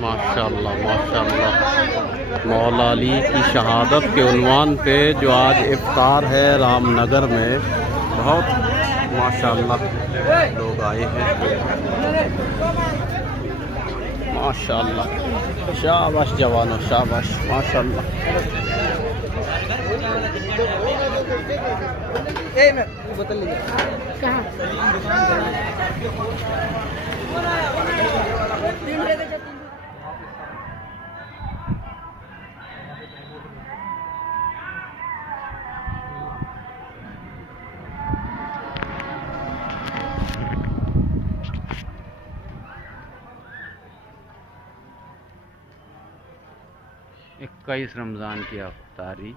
माशाल्लाह माशाल्लाह। मौला अली की शहादत के उन्वान पे जो आज इफ्तार है रामनगर में, बहुत माशाल्लाह लोग आए हैं। माशाल्लाह, शाबाश जवानों, शाबाश, माशाल्लाह। इक्कीस रमज़ान की अफ्तारी।